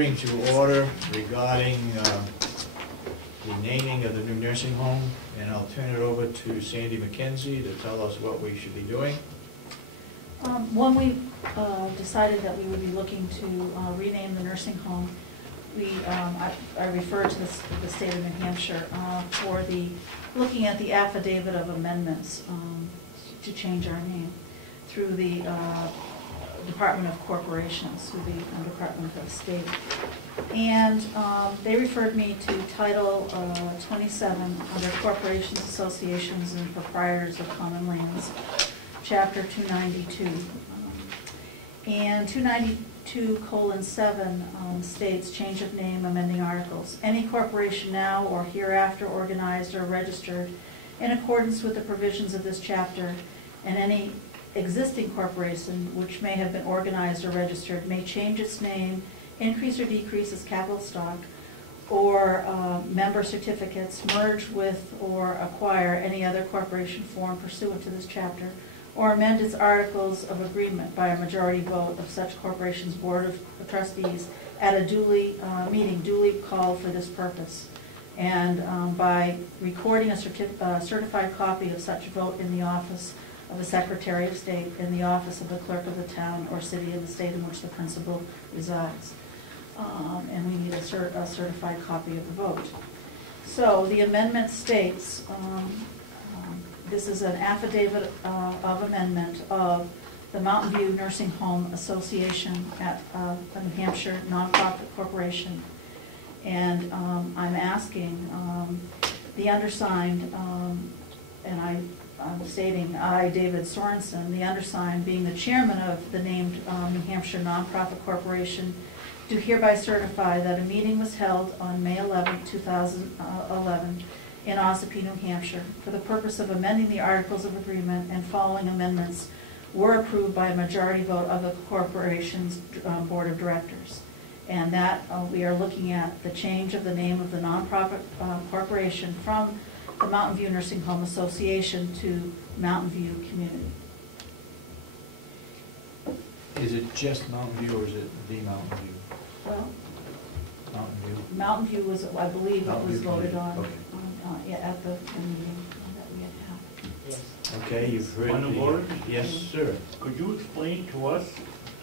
To order regarding the naming of the new nursing home, and I'll turn it over to Sandy McKenzie to tell us what we should be doing. When we decided that we would be looking to rename the nursing home, I referred to the state of New Hampshire for looking at the affidavit of amendments to change our name through the Department of Corporations, through the Department of State. And they referred me to Title 27 under Corporations, Associations, and Proprietors of Common Lands, Chapter 292. And 292:7 states change of name, amending articles. Any corporation now or hereafter organized or registered in accordance with the provisions of this chapter, and any existing corporation which may have been organized or registered may change its name, increase or decrease its capital stock, or member certificates, merge with or acquire any other corporation form pursuant to this chapter, or amend its articles of agreement by a majority vote of such corporation's board of trustees at a meeting duly called for this purpose, and by recording a certified copy of such vote in the office of the Secretary of State, in the office of the clerk of the town or city in the state in which the principal resides. And we need a certified copy of the vote. So the amendment states, this is an affidavit of amendment of the Mountain View Nursing Home Association at a New Hampshire nonprofit corporation. And I'm asking the undersigned, and I'm stating, I, David Sorensen, the undersigned, being the chairman of the named New Hampshire nonprofit corporation, do hereby certify that a meeting was held on May 11, 2011 in Ossipee, New Hampshire, for the purpose of amending the Articles of Agreement, and following amendments were approved by a majority vote of the corporation's board of directors. And that we are looking at the change of the name of the nonprofit corporation from the Mountain View Nursing Home Association to Mountain View Community. Is it just Mountain View, or is it the Mountain View? Well, Mountain View. Mountain View was, I believe, it was voted on, okay. Yeah, at the meeting that we had had. Yes. Okay, you've heard. Point of order? Yes, sir. Could you explain to us,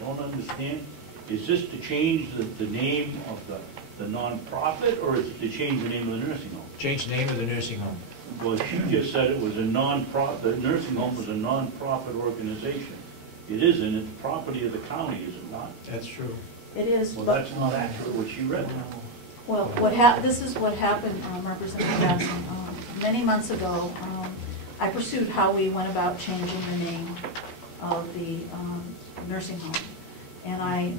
don't understand, is this to change the name of the non-profit, or is it to change the name of the nursing home? Change the name of the nursing home. Well, she just said it was a non-profit, the nursing home was a non-profit organization. It isn't, it's property of the county, is it not? That's true. It is, Well, but that's not accurate what she read. well, this is what happened, Representative Jackson. Many months ago, I pursued how we went about changing the name of the nursing home, and I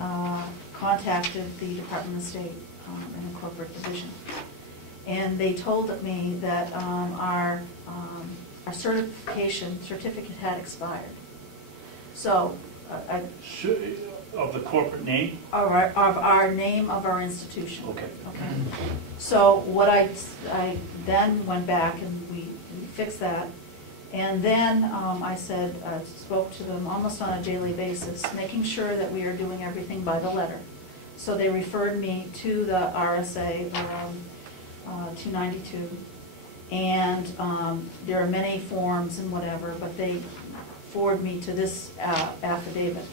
contacted the Department of State in the corporate division, and they told me that our certificate had expired. So, Of the corporate name? of our name of our institution. Okay. Okay. So what I then went back and we fixed that, and then I spoke to them almost on a daily basis, making sure that we are doing everything by the letter. So they referred me to the RSA 292, and there are many forms and whatever, but they forwarded me to this affidavit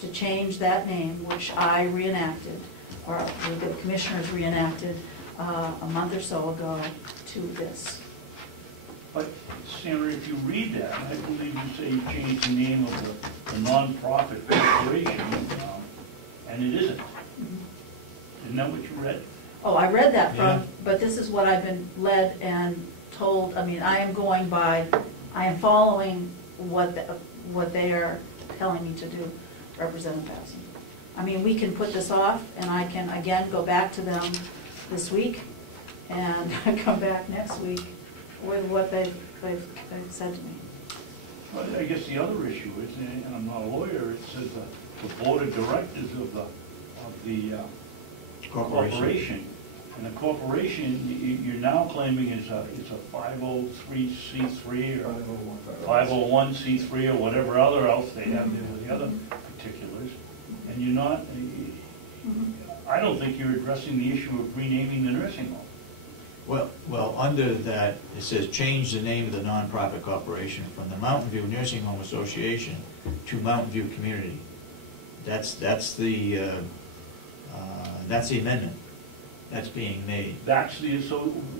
to change that name, which I reenacted, or the commissioners reenacted a month or so ago, to this. But, Sandra, if you read that, I believe you say you changed the name of the non-profit corporation, and it isn't. Isn't that what you read? Oh, I read that Yeah. but this is what I've been led and told. I mean, I am following what they are telling me to do, Representative Jackson. I mean, we can put this off, and I can again go back to them this week and come back next week with what they've said to me. Well, I guess the other issue is, and I'm not a lawyer, it says the board of directors of the corporation. And the corporation, you're now claiming is a 503c3 or 501c3 or whatever other else they have there with the other particulars. And you're not, I don't think you're addressing the issue of renaming the nursing home. Well, under that, it says change the name of the nonprofit corporation from the Mountain View Nursing Home Association to Mountain View Community. That's the amendment that's being made. That's the,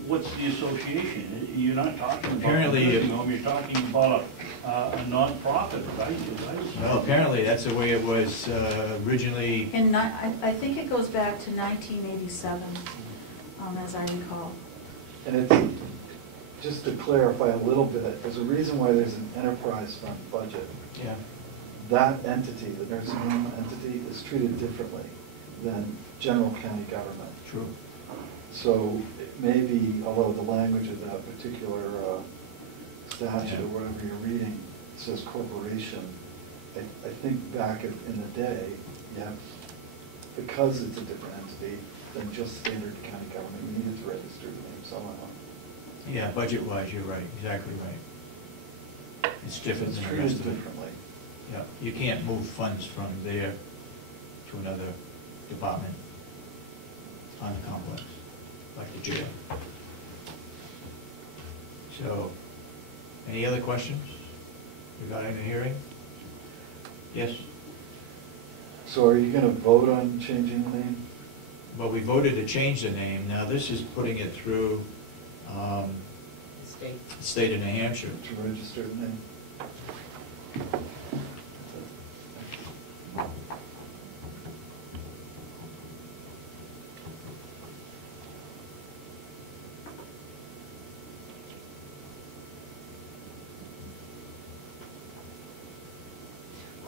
what's the association? You're not talking about a Apparently, nursing home, you're talking about a nonprofit, right? Well, apparently that's the way it was originally. I think it goes back to 1987, as I recall. And it's, just to clarify a little bit, there's a reason why there's an enterprise fund budget. Yeah. That entity, the nursing home entity, is treated differently than general county government. True. So it may be, although the language of that particular statute or whatever you're reading says corporation, I think back in the day, yeah, because it's a different entity than just standard county government, you needed to register the name somehow. Yeah, budget-wise, you're right, exactly right. It's different It's than the treated rest of it. differently. Yeah, you can't move funds from there to another department on the complex, like the jail. So, any other questions regarding the hearing? Yes? So are you going to vote on changing the name? Well, we voted to change the name. Now, this is putting it through State. the state of New Hampshire. To register the name?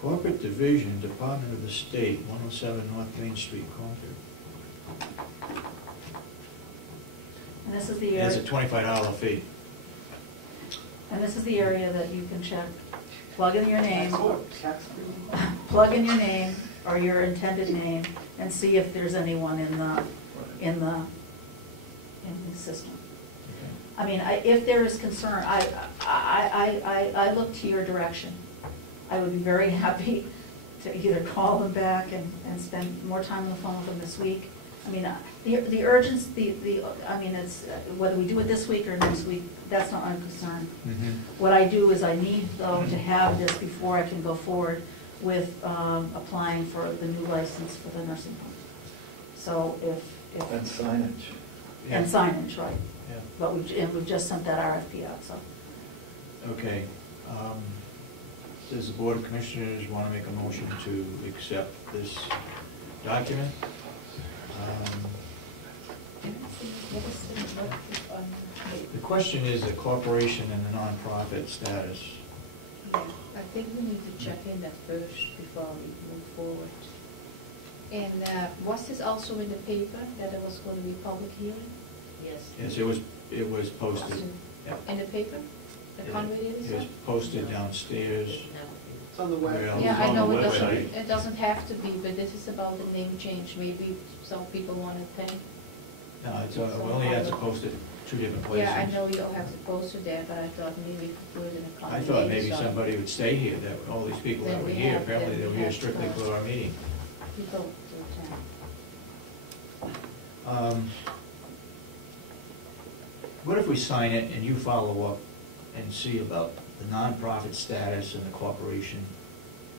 Corporate Division, Department of the State, 107 North Main Street, Concord. And this is the There's a area, $25 fee. and this is the area that you can check, plug in your name, plug in your name or your intended name, and see if there's anyone in the system. I mean, if there is concern, I look to your direction. I would be very happy to either call them back and spend more time on the phone with them this week. I mean, the urgency, I mean, it's, whether we do it this week or next week, that's not my concern. Mm-hmm. What I do is I need, though, to have this before I can go forward with applying for the new license for the nursing home. So if. And signage. And signage, right. Yeah. But we've just sent that RFP out, so. Okay. Does the Board of Commissioners want to make a motion to accept this document? The question is the corporation and the nonprofit status. Yeah, I think we need to check in that first before we move forward. And was this also in the paper, that it was going to be public hearing? Yes. Yes, it was posted. Yeah. In the paper? The Conway Daily It was Sun? posted downstairs. It's on the web. Well, Yeah, It's I on know the it website. doesn't have to be, but this is about the name change. Maybe some people want to think. No, we only had to post it 2 different places. Yeah, I know you all have to post it there, but I thought maybe we could put it in a Conway I thought maybe Daily Sun. somebody would stay here, that all these people that Then were we here, have- apparently then they were we here have strictly to- for our meeting. People to attend. What if we sign it and you follow up and see about the nonprofit status and the corporation